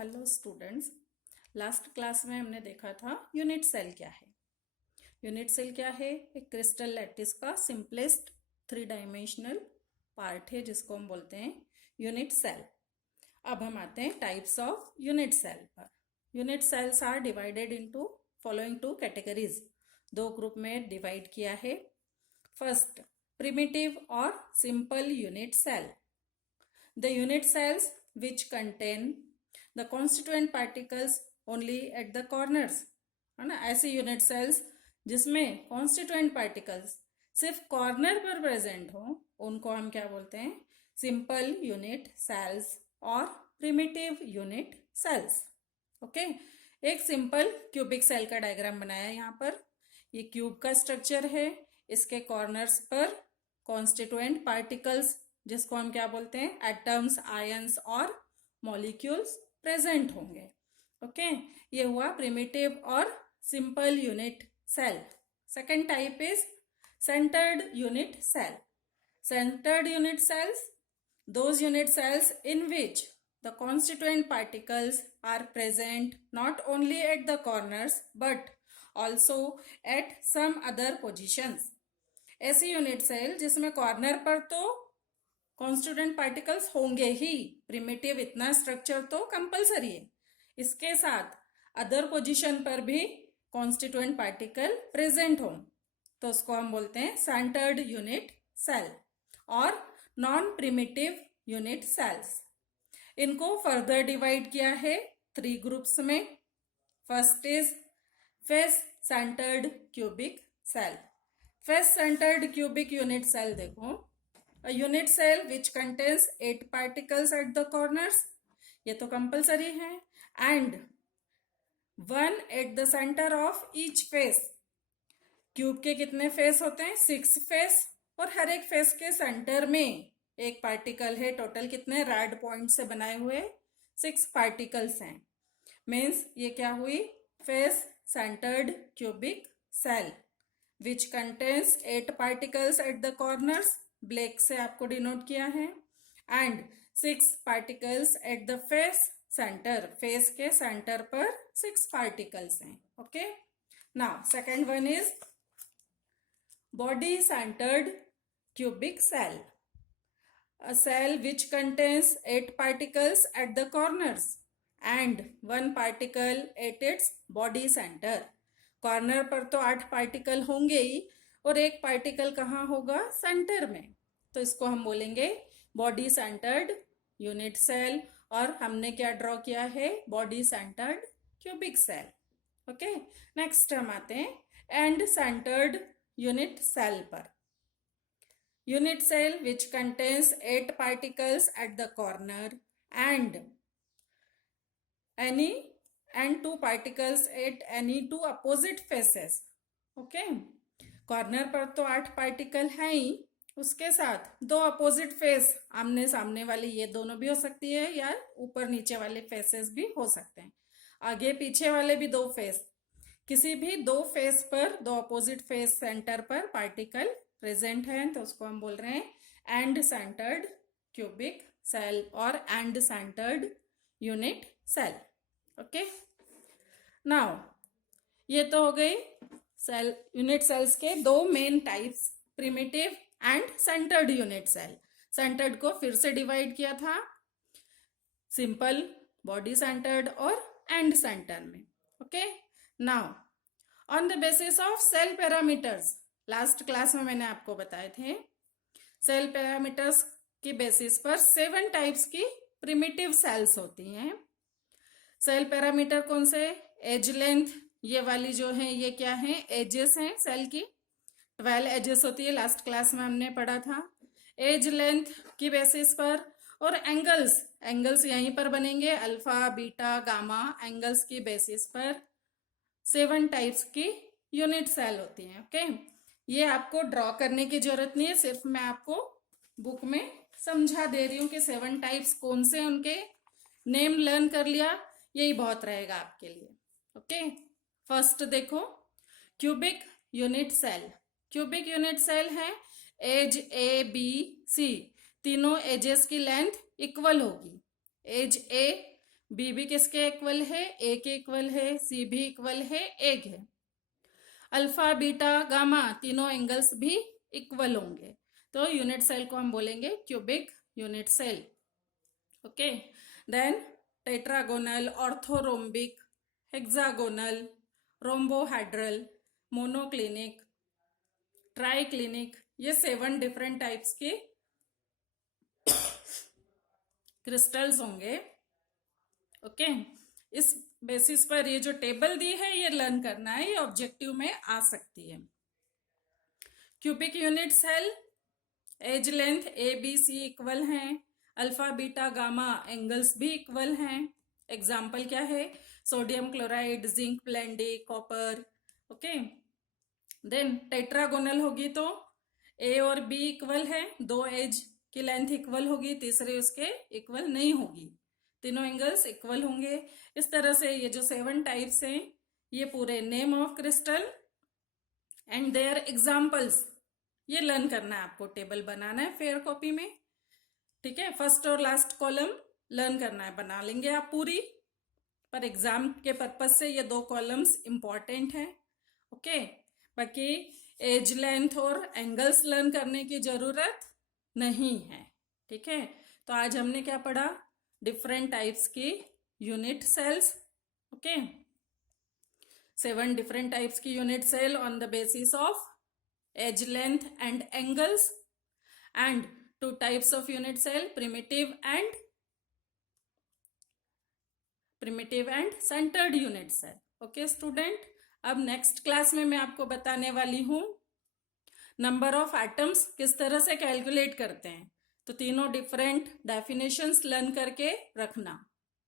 Hello students. Last class में हमने देखा था यूनिट सेल क्या है। यूनिट सेल क्या है? एक क्रिस्टल लैटिस का सिंपलेस्ट 3 डायमेंशनल पार्ट है जिसको हम बोलते हैं यूनिट सेल। अब हम आते हैं टाइप्स ऑफ यूनिट सेल पर। Unit cells are divided into following 2 categories. 2 group में डिवाइड किया है। फर्स्ट, प्रिमिटिव और simple unit cell. The unit cells which contain the constituent particles only at the corners, है ना। ऐसे यूनिट सेल्स जिसमें constituent particles सिर्फ कॉर्नर पर प्रेजेंट हो उनको हम क्या बोलते हैं? सिंपल यूनिट सेल्स और प्रिमिटिव यूनिट सेल्स। ओके, एक सिंपल क्यूबिक सेल का डायग्राम बनाया है यहाँ पर। ये क्यूब का स्ट्रक्चर है। इसके कॉर्नर्स पर कॉन्स्टिट्यूएंट पार्टिकल्स जिसको हम क्या बोलते हैं? एटम्स, आयंस और मॉलिक्यूल्स प्रेजेंट होंगे। ओके, ये हुआ प्रिमिटिव और simple unit cell. Second type is centered unit cell. Centered unit cells, those unit cells in which the constituent particles are present not only at the corners but also at some other positions. ऐसी unit cell जिसमें corner पर तो constituent particles होंगे ही, primitive इतना structure तो compulsory है, इसके साथ अदर पोजीशन पर भी कॉन्स्टिट्यूएंट पार्टिकल प्रेजेंट हो तो उसको हम बोलते हैं सेंटर्ड यूनिट सेल और नॉन प्रिमिटिव यूनिट सेल्स। इनको फर्दर डिवाइड किया है 3 ग्रुप्स में। First is face centered cubic cell. Face centered cubic unit cell देखो, a unit cell which contains 8 particles at the corners, ये तो कंपलसरी है, and 1 at the center of each face। Cube के कितने face होते हैं? 6 face, और हर एक फेस के सेंटर में एक पार्टिकल है। टोटल कितने रेड पॉइंट से बनाए हुए 6 पार्टिकल्स हैं। मीन्स ये क्या हुई? Face centered cubic cell which contains 8 particles at the corners, black से आपको डिनोट किया है, and 6 particles at the face center, face के सेंटर पर 6 पार्टिकल्स हैं। Okay, now second one is body centered cubic cell, a cell which contains 8 particles at the corners and 1 particle at its body center। Corner पर तो 8 particle होंगे ही, और एक particle कहाँ होगा? सेंटर में। तो इसको हम बोलेंगे बॉडी सेंटर्ड यूनिट सेल, और हमने क्या ड्रॉ किया है? Body centered cubic cell. Okay, next हम आते हैं एंड सेंटर्ड यूनिट सेल पर। Unit cell which contains 8 particles at the corner and 2 particles at any 2 opposite faces। Okay, corner पर तो 8 पार्टिकल हैं ही, उसके साथ 2 अपोजिट फेस, आमने सामने वाली, ये दोनों भी हो सकती है, या ऊपर नीचे वाले फेसेस भी हो सकते हैं, आगे पीछे वाले भी 2 फेस, किसी भी 2 फेस पर, 2 अपोजिट फेस सेंटर पर पार्टिकल प्रेजेंट है तो उसको हम बोल रहे हैं एंड सेंटर्ड क्यूबिक सेल और end centered unit cell. Okay, now ये तो हो गई सेल यूनिट सेल्स के 2 main types, primitive and centered unit cell. Centered को फिर से डिवाइड किया था सिंपल, बॉडी सेंटर्ड और एंड सेंटर में। Okay, now on the basis of cell parameters, last class में मैंने आपको बताए थे सेल पैरामीटर्स की बेसिस पर 7 टाइप्स की प्रिमिटिव सेल्स होती हैं। सेल पैरामीटर कौन से? एज लेंथ, ये वाली जो है ये क्या है? एजेस हैं सेल की, 12 एजेस होती है, लास्ट क्लास में हमने पढ़ा था। एज लेंथ की बेसिस पर, और एंगल्स, एंगल्स यहीं पर बनेंगे, अल्फा, बीटा, गामा, एंगल्स की बेसिस पर 7 टाइप्स की यूनिट सेल होती हैं। ओके, ये आपको ड्रॉ करने की जरूरत नहीं है, सिर्फ मैं आपको बुक में समझा दे रही हूँ कि 7 टाइप्स कौन से, उनके नेम लर्न कर लिया, यही बहुत रहेगा आपके लिए। ओके, फर्स्ट देखो cubic unit cell. Cubic unit cell है एज ए बी सी, तीनों एजेस की लेंथ इक्वल होगी। एज ए बी भी किसके इक्वल है, ए के इक्वल है, सी भी इक्वल है, ए है। अल्फा बीटा गामा तीनों एंगल्स भी इक्वल होंगे, तो यूनिट सेल को हम बोलेंगे cubic unit cell. Okay, then tetragonal, orthorhombic, hexagonal, rhombohedral, monoclinic, triclinic, ये 7 डिफरेंट टाइप्स के क्रिस्टल्स होंगे। ओके, इस बेसिस पर ये जो टेबल दी है ये लर्न करना है, ये ऑब्जेक्टिव में आ सकती है। Cubic unit cell, as length A B C equal हैं, अल्फा बीटा गामा एंगल्स भी इक्वल हैं। एग्जाम्पल क्या है, sodium chloride, zinc blende, copper. Okay, then tetragonal होगी तो ए और बी इक्वल है, 2 एज की लेंथ इक्वल होगी, तीसरे उसके इक्वल नहीं होगी, तीनों एंगल्स इक्वल होंगे। इस तरह से ये जो 7 टाइप्स हैं ये पूरे name of crystal and there examples ये लर्न करना है आपको, टेबल बनाना है फेयर कॉपी में। ठीक है, फर्स्ट और लास्ट कॉलम लर्न करना है, बना लेंगे आप पूरी, पर एग्जाम के पर्पज से ये 2 कॉलम्स इंपॉर्टेंट हैं। ओके, बाकी एज लेंथ और एंगल्स लर्न करने की जरूरत नहीं है। ठीक है, तो आज हमने क्या पढ़ा, डिफरेंट टाइप्स की unit cells. Okay, 7 different types की unit cell on the basis of edge length and angles, and 2 types of unit cell, primitive and centered unit cell. Okay student, अब नेक्स्ट क्लास में मैं आपको बताने वाली हूं number of atoms किस तरह से कैलकुलेट करते हैं, तो तीनों डिफरेंट डेफिनेशंस लर्न करके रखना।